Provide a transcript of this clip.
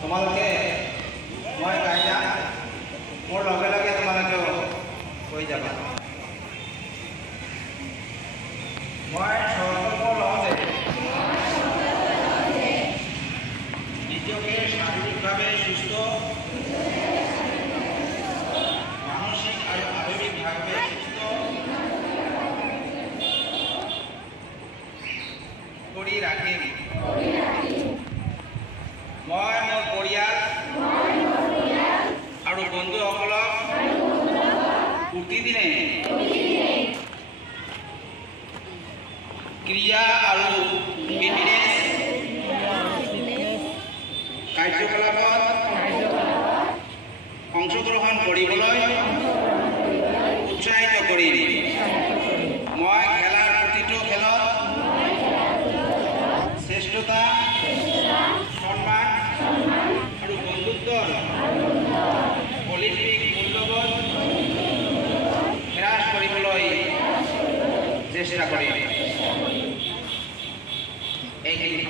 তোমালোকে মই গাই যাম, মোৰ লগে লগে তোমালোকেও কৈ যাবা। মই সংকল্প লওঁ যে নিজকে শাৰীৰিকভাৱে সুস্থ, মানসিক আৰু আৱেগিকভাৱে সুস্থ কৰি ৰাখিম। মই মোৰ পৰিয়াল আৰু বন্ধুসকলক প্ৰতিদিনে ক্ৰিয়া আৰু ফিটনেছ কাৰ্যকলাপত অংশগ্ৰহণ কৰিবলৈ উৎসাহিত কৰিম। মই খেলাৰ প্ৰতিটো খেলত শ্ৰেষ্ঠতা, সন্মান আৰু বন্ধুত্বৰ অলিম্পিক মূল্যবোধ হ্ৰাস কৰিবলৈ চেষ্টা কৰিম। এইখিনি